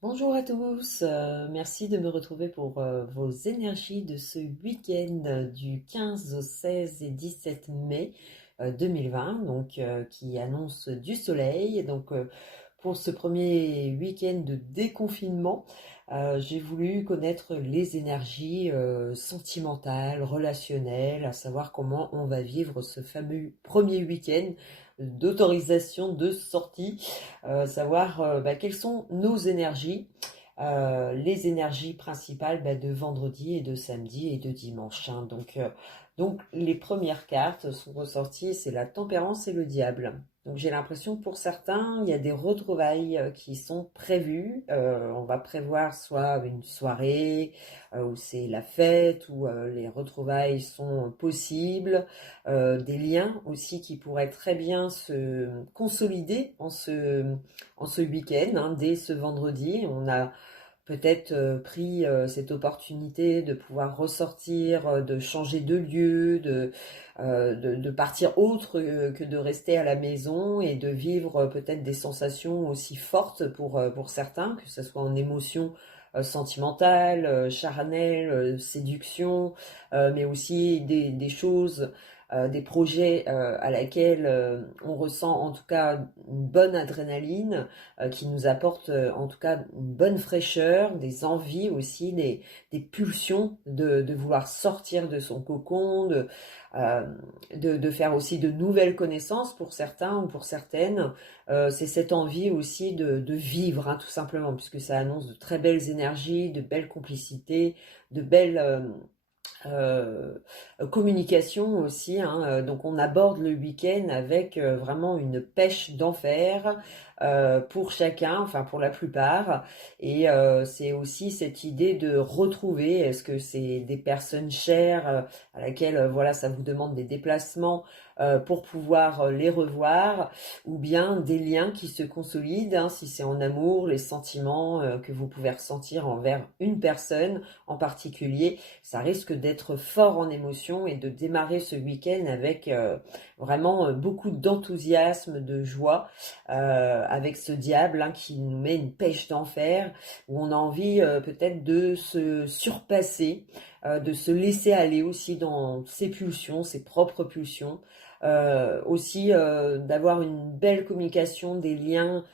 Bonjour à tous, merci de me retrouver pour vos énergies de ce week-end du 15 au 16 et 17 mai 2020, qui annonce du soleil. Pour ce premier week-end de déconfinement, j'ai voulu connaître les énergies sentimentales, relationnelles, à savoir comment on va vivre ce fameux premier week-end d'autorisation de sortie, savoir quelles sont nos énergies, les énergies principales de vendredi et de samedi et de dimanche, hein. Donc les premières cartes sont ressorties, c'est la tempérance et le diable. Donc j'ai l'impression que pour certains, il y a des retrouvailles qui sont prévues. On va prévoir soit une soirée où c'est la fête, où les retrouvailles sont possibles, des liens aussi qui pourraient très bien se consolider en ce week-end, hein, dès ce vendredi. On a peut-être pris cette opportunité de pouvoir ressortir, de changer de lieu, de partir autre que de rester à la maison et de vivre peut-être des sensations aussi fortes pour certains, que ce soit en émotion sentimentale, charnelle, séduction, mais aussi des choses, des projets à laquelle on ressent en tout cas une bonne adrénaline, qui nous apporte en tout cas une bonne fraîcheur, des envies aussi, des pulsions de vouloir sortir de son cocon, euh, de faire aussi de nouvelles connaissances pour certains ou pour certaines. C'est cette envie aussi de vivre, hein, tout simplement, puisque ça annonce de très belles énergies, de belles complicités, de belles euh, communication aussi, hein. Donc on aborde le week-end avec vraiment une pêche d'enfer pour chacun, enfin pour la plupart. Et c'est aussi cette idée de retrouver, est-ce que c'est des personnes chères à laquelle voilà, ça vous demande des déplacements pour pouvoir les revoir, ou bien des liens qui se consolident, hein, si c'est en amour, les sentiments que vous pouvez ressentir envers une personne en particulier, ça risque d'être fort en émotion et de démarrer ce week-end avec vraiment beaucoup d'enthousiasme, de joie, avec ce diable, hein, qui nous met une pêche d'enfer, où on a envie peut-être de se surpasser, de se laisser aller aussi dans ses pulsions, ses propres pulsions, aussi d'avoir une belle communication, des liens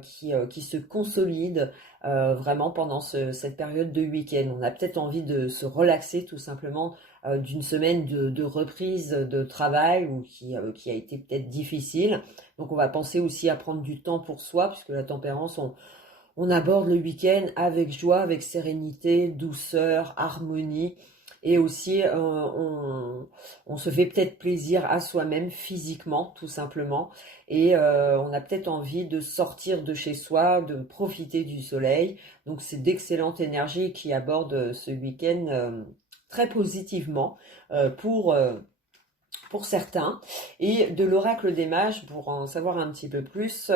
qui se consolident vraiment pendant cette période de week-end. On a peut-être envie de se relaxer tout simplement d'une semaine de reprise de travail ou qui a été peut-être difficile. Donc on va penser aussi à prendre du temps pour soi, puisque la tempérance, on aborde le week-end avec joie, avec sérénité, douceur, harmonie. Et aussi, on se fait peut-être plaisir à soi-même physiquement, tout simplement. Et on a peut-être envie de sortir de chez soi, de profiter du soleil. Donc c'est d'excellentes énergies qui abordent ce week-end très positivement pour certains. Et de l'oracle des mages, pour en savoir un petit peu plus,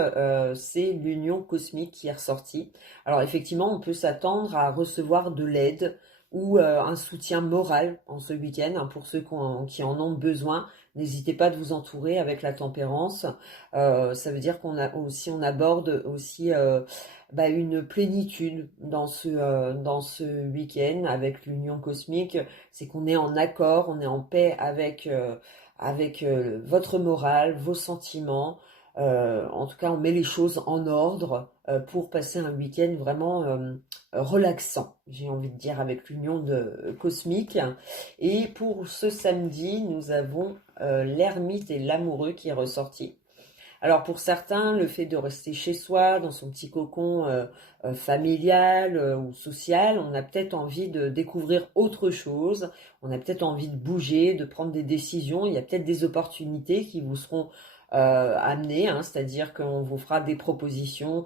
c'est l'union cosmique qui est ressortie. Alors effectivement, on peut s'attendre à recevoir de l'aide ou un soutien moral en ce week-end, hein, pour ceux qui en ont besoin. N'hésitez pas de vous entourer avec la tempérance. Ça veut dire on aborde aussi une plénitude dans ce week-end avec l'union cosmique. C'est qu'on est en accord, on est en paix avec votre morale, vos sentiments. En tout cas, on met les choses en ordre pour passer un week-end vraiment relaxant, j'ai envie de dire, avec l'union cosmique. Et pour ce samedi, nous avons l'ermite et l'amoureux qui est ressorti. Alors pour certains, le fait de rester chez soi, dans son petit cocon familial ou social, on a peut-être envie de découvrir autre chose, on a peut-être envie de bouger, de prendre des décisions, il y a peut-être des opportunités qui vous seront amenées, hein, c'est-à-dire qu'on vous fera des propositions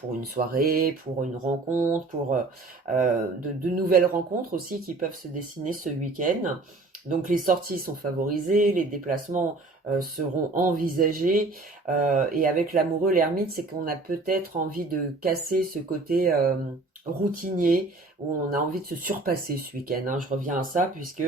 pour une soirée, pour une rencontre, pour de nouvelles rencontres aussi qui peuvent se dessiner ce week-end. Donc les sorties sont favorisées, les déplacements seront envisagés. Et avec l'amoureux, l'ermite, c'est qu'on a peut-être envie de casser ce côté routinier, où on a envie de se surpasser ce week-end, hein. Je reviens à ça puisque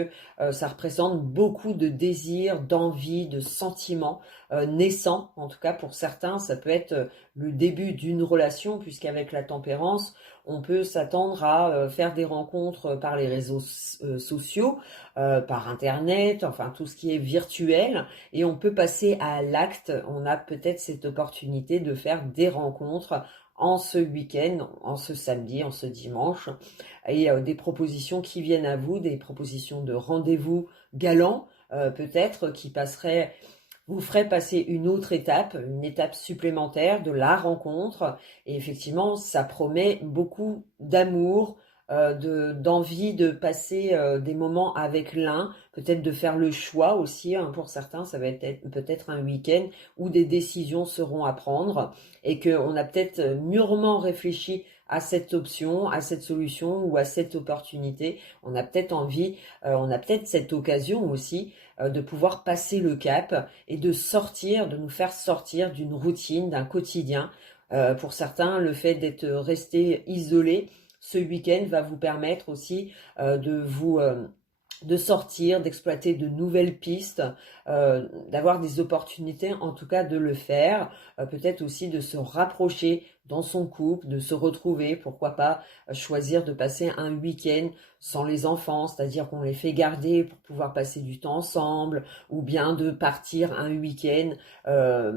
ça représente beaucoup de désirs, d'envie, de sentiments naissants. En tout cas, pour certains, ça peut être le début d'une relation, puisqu'avec la tempérance, on peut s'attendre à faire des rencontres par les réseaux sociaux, par Internet, enfin tout ce qui est virtuel, et on peut passer à l'acte. On a peut-être cette opportunité de faire des rencontres en ce week-end, en ce samedi, en ce dimanche, et des propositions qui viennent à vous, des propositions de rendez-vous galants, peut-être, qui passeraient, vous ferait passer une étape supplémentaire de la rencontre. Et effectivement, ça promet beaucoup d'amour, d'envie de passer des moments avec l'un, peut-être de faire le choix aussi, hein. Pour certains, ça va être peut-être un week-end où des décisions seront à prendre et qu'on a peut-être mûrement réfléchi à cette option, à cette solution ou à cette opportunité. On a peut-être envie, on a peut-être cette occasion aussi de pouvoir passer le cap et de sortir, de nous faire sortir d'une routine, d'un quotidien. Pour certains, le fait d'être resté isolé ce week-end va vous permettre aussi de sortir, d'exploiter de nouvelles pistes, d'avoir des opportunités, en tout cas de le faire, peut-être aussi de se rapprocher dans son couple, de se retrouver, pourquoi pas choisir de passer un week-end sans les enfants, c'est-à-dire qu'on les fait garder pour pouvoir passer du temps ensemble, ou bien de partir un week-end à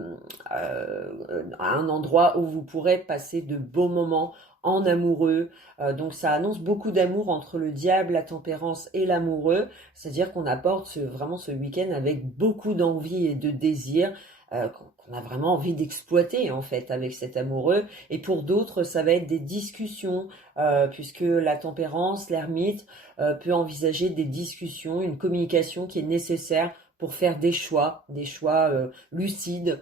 un endroit où vous pourrez passer de beaux moments en amoureux. Donc ça annonce beaucoup d'amour entre le diable, la tempérance et l'amoureux, c'est-à-dire qu'on apporte vraiment ce week-end avec beaucoup d'envie et de désir, qu'on a vraiment envie d'exploiter en fait avec cet amoureux. Et pour d'autres, ça va être des discussions, puisque la tempérance, l'ermite, peut envisager des discussions, une communication qui est nécessaire pour faire des choix lucides,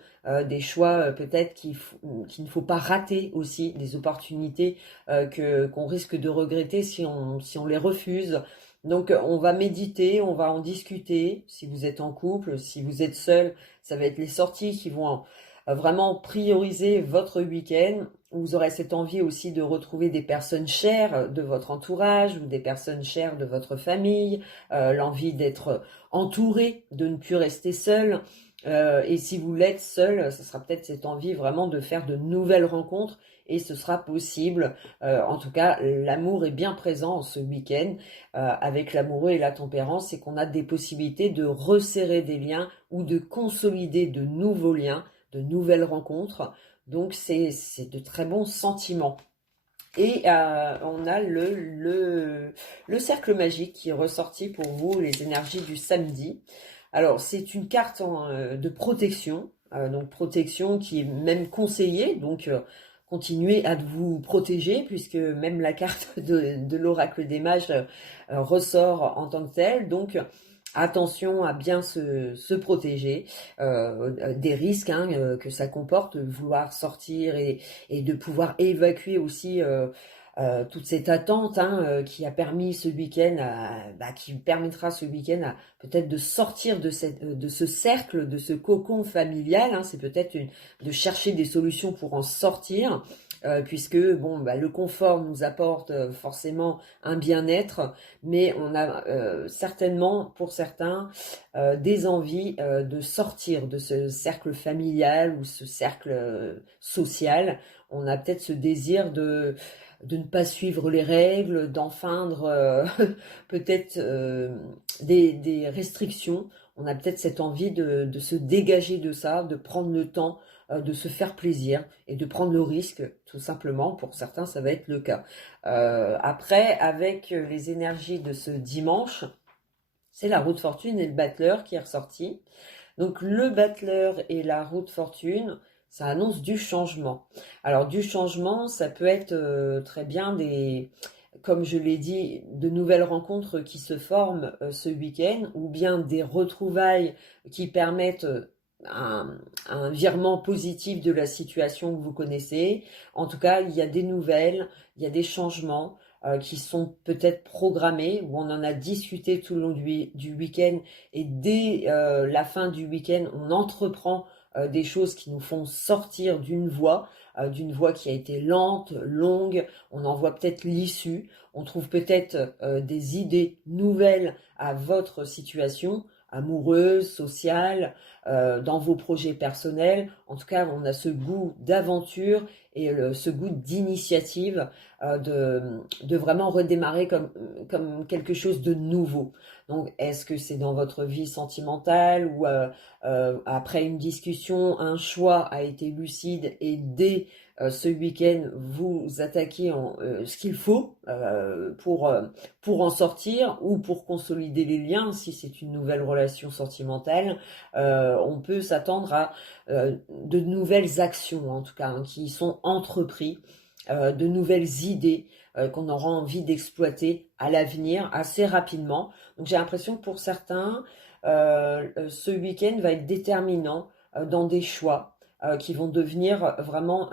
des choix peut-être qu'il ne faut pas rater aussi, des opportunités qu'on risque de regretter si on les refuse. Donc on va méditer, on va en discuter, si vous êtes en couple, si vous êtes seul, ça va être les sorties qui vont vraiment prioriser votre week-end. Vous aurez cette envie aussi de retrouver des personnes chères de votre entourage ou des personnes chères de votre famille, l'envie d'être entouré, de ne plus rester seul. Et si vous l'êtes seul, ce sera peut-être cette envie vraiment de faire de nouvelles rencontres et ce sera possible. En tout cas, l'amour est bien présent ce week-end avec l'amoureux et la tempérance, c'est qu'on a des possibilités de resserrer des liens ou de consolider de nouveaux liens, de nouvelles rencontres. Donc c'est de très bons sentiments. Et on a le cercle magique qui est ressorti pour vous, les énergies du samedi. Alors, c'est une carte de protection, donc protection qui est même conseillée, donc continuez à vous protéger, puisque même la carte de l'oracle des mages ressort en tant que telle, donc attention à bien se protéger des risques que ça comporte, de vouloir sortir et de pouvoir évacuer aussi toute cette attente qui a permis ce week-end, qui permettra ce week-end peut-être de sortir de ce cercle, de ce cocon familial. C'est peut-être de chercher des solutions pour en sortir. Puisque bon, le confort nous apporte forcément un bien-être, mais on a certainement pour certains des envies de sortir de ce cercle familial ou ce cercle social. On a peut-être ce désir de ne pas suivre les règles, d'enfreindre peut-être des restrictions. On a peut-être cette envie de se dégager de ça, de prendre le temps de se faire plaisir et de prendre le risque, tout simplement. Pour certains, ça va être le cas. Après, avec les énergies de ce dimanche, c'est la roue de fortune et le battleur qui est ressorti. Donc le battleur et la roue de fortune, ça annonce du changement. Alors du changement, ça peut être très bien comme je l'ai dit, de nouvelles rencontres qui se forment ce week-end, ou bien des retrouvailles qui permettent un virement positif de la situation que vous connaissez. En tout cas, il y a des nouvelles, il y a des changements qui sont peut-être programmés, où on en a discuté tout le long du week-end, et dès la fin du week-end, on entreprend des choses qui nous font sortir d'une voie. d'une voie qui a été lente, longue. On en voit peut-être l'issue. On trouve peut-être des idées nouvelles à votre situation amoureuse, sociale, dans vos projets personnels. En tout cas, on a ce goût d'aventure et ce goût d'initiative, de vraiment redémarrer comme quelque chose de nouveau. Donc, est-ce que c'est dans votre vie sentimentale ou après une discussion, un choix a été lucide et dès ce week-end, vous attaquez ce qu'il faut pour en sortir ou pour consolider les liens, si c'est une nouvelle relation sentimentale, on peut s'attendre à de nouvelles actions, en tout cas, hein, qui sont entreprises, de nouvelles idées qu'on aura envie d'exploiter à l'avenir assez rapidement. Donc j'ai l'impression que pour certains, ce week-end va être déterminant dans des choix qui vont devenir vraiment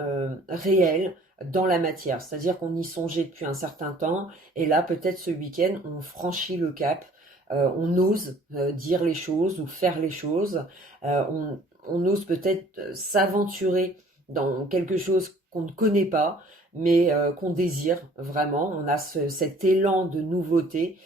réels dans la matière. C'est-à-dire qu'on y songeait depuis un certain temps et là, peut-être ce week-end, on franchit le cap, on ose dire les choses ou faire les choses, on ose peut-être s'aventurer dans quelque chose qu'on ne connaît pas, mais qu'on désire vraiment. On a cet élan de nouveauté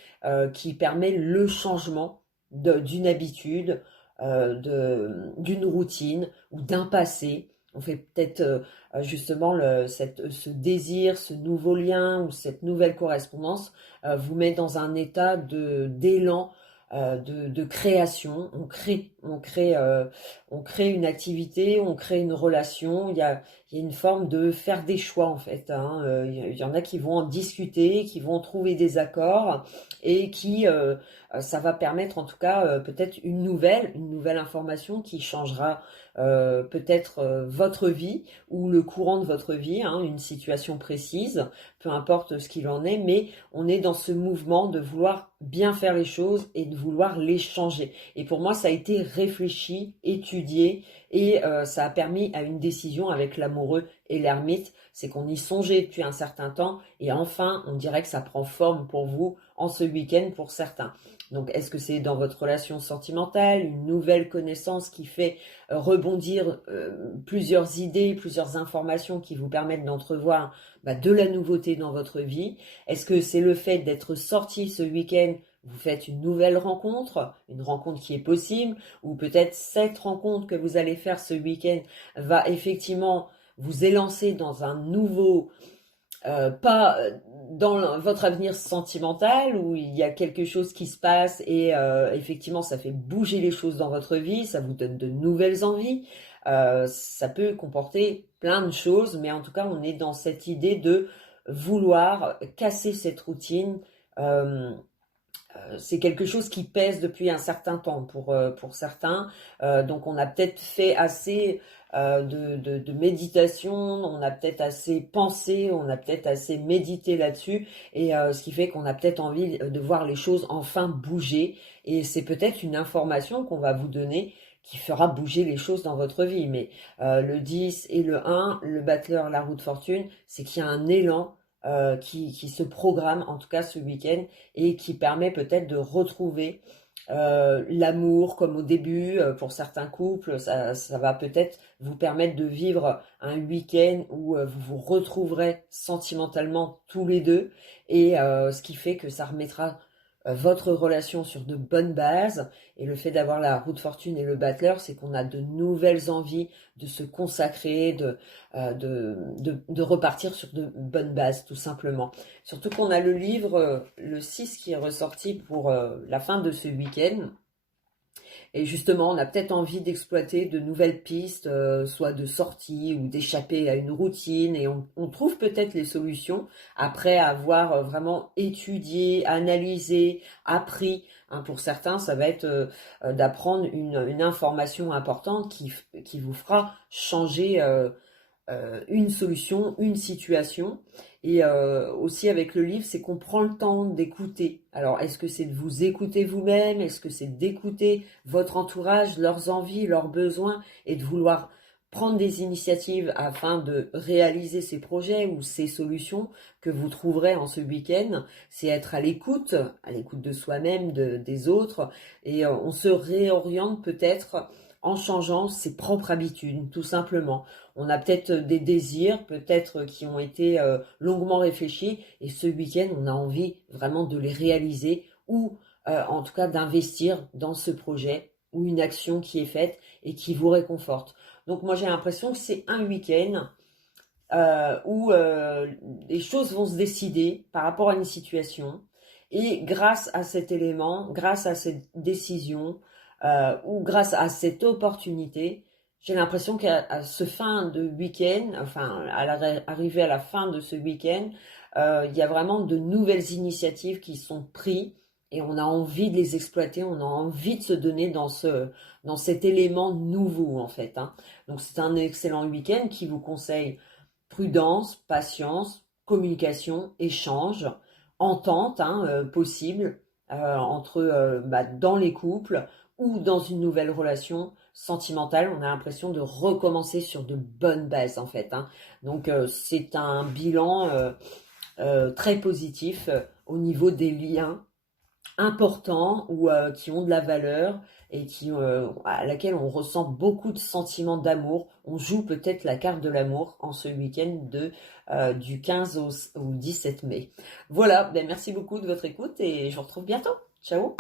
qui permet le changement d'une habitude, d'une routine ou d'un passé. On fait peut-être justement ce désir, ce nouveau lien ou cette nouvelle correspondance vous met dans un état d'élan, de création. On crée une activité, on crée une relation. Il y a une forme de faire des choix en fait, hein. Il y en a qui vont en discuter, qui vont trouver des accords et ça va permettre en tout cas peut-être une nouvelle information qui changera peut-être votre vie ou le courant de votre vie, hein, une situation précise, peu importe ce qu'il en est, mais on est dans ce mouvement de vouloir bien faire les choses et de vouloir les changer. Et pour moi, ça a été réfléchi, étudié et ça a permis à une décision avec l'amoureux et l'ermite, c'est qu'on y songeait depuis un certain temps et enfin, on dirait que ça prend forme pour vous en ce week-end pour certains. Donc, est-ce que c'est dans votre relation sentimentale, une nouvelle connaissance qui fait rebondir plusieurs idées, plusieurs informations qui vous permettent d'entrevoir de la nouveauté dans votre vie? Est-ce que c'est le fait d'être sorti ce week-end, vous faites une nouvelle rencontre, une rencontre qui est possible, ou peut-être cette rencontre que vous allez faire ce week-end va effectivement vous élancer dans un nouveau pas dans votre avenir sentimental où il y a quelque chose qui se passe et effectivement ça fait bouger les choses dans votre vie, ça vous donne de nouvelles envies, ça peut comporter plein de choses, mais en tout cas on est dans cette idée de vouloir casser cette routine. C'est quelque chose qui pèse depuis un certain temps pour certains. Donc on a peut-être fait assez de méditation, on a peut-être assez pensé, on a peut-être assez médité là-dessus, et ce qui fait qu'on a peut-être envie de voir les choses enfin bouger. Et c'est peut-être une information qu'on va vous donner qui fera bouger les choses dans votre vie. Mais le 10 et le 1, le battleur, la roue de fortune, c'est qu'il y a un élan qui se programme en tout cas ce week-end et qui permet peut-être de retrouver l'amour comme au début. Pour certains couples, ça va peut-être vous permettre de vivre un week-end où vous vous retrouverez sentimentalement tous les deux, et ce qui fait que ça remettra votre relation sur de bonnes bases. Et le fait d'avoir la roue de fortune et le battleur, c'est qu'on a de nouvelles envies de se consacrer, de repartir sur de bonnes bases, tout simplement. Surtout qu'on a le livre, le 6, qui est ressorti pour la fin de ce week-end. Et justement, on a peut-être envie d'exploiter de nouvelles pistes, soit de sortie ou d'échapper à une routine. Et on trouve peut-être les solutions après avoir vraiment étudié, analysé, appris. Hein, pour certains, ça va être d'apprendre une information importante qui vous fera changer une solution, une situation. Et aussi avec le livre, c'est qu'on prend le temps d'écouter. Alors, est-ce que c'est de vous écouter vous-même? Est-ce que c'est d'écouter votre entourage, leurs envies, leurs besoins, et de vouloir prendre des initiatives afin de réaliser ces projets ou ces solutions que vous trouverez en ce week-end? C'est être à l'écoute de soi-même, des autres, et on se réoriente peut-être en changeant ses propres habitudes, tout simplement. On a peut-être des désirs, peut-être qui ont été longuement réfléchis, et ce week-end, on a envie vraiment de les réaliser, ou en tout cas d'investir dans ce projet, ou une action qui est faite et qui vous réconforte. Donc moi j'ai l'impression que c'est un week-end où les choses vont se décider par rapport à une situation. Et grâce à cet élément, grâce à cette décision, ou grâce à cette opportunité, j'ai l'impression qu'à ce fin de week-end, enfin à arriver à la fin de ce week-end, il y a vraiment de nouvelles initiatives qui sont prises et on a envie de les exploiter, on a envie de se donner dans cet élément nouveau en fait, hein. Donc c'est un excellent week-end qui vous conseille prudence, patience, communication, échange, entente possible entre dans les couples ou dans une nouvelle relation sentimentale. On a l'impression de recommencer sur de bonnes bases en fait, hein. Donc c'est un bilan très positif au niveau des liens importants ou qui ont de la valeur et à laquelle on ressent beaucoup de sentiments d'amour. On joue peut-être la carte de l'amour en ce week-end du 15 au 17 mai. Voilà, ben merci beaucoup de votre écoute et je vous retrouve bientôt. Ciao!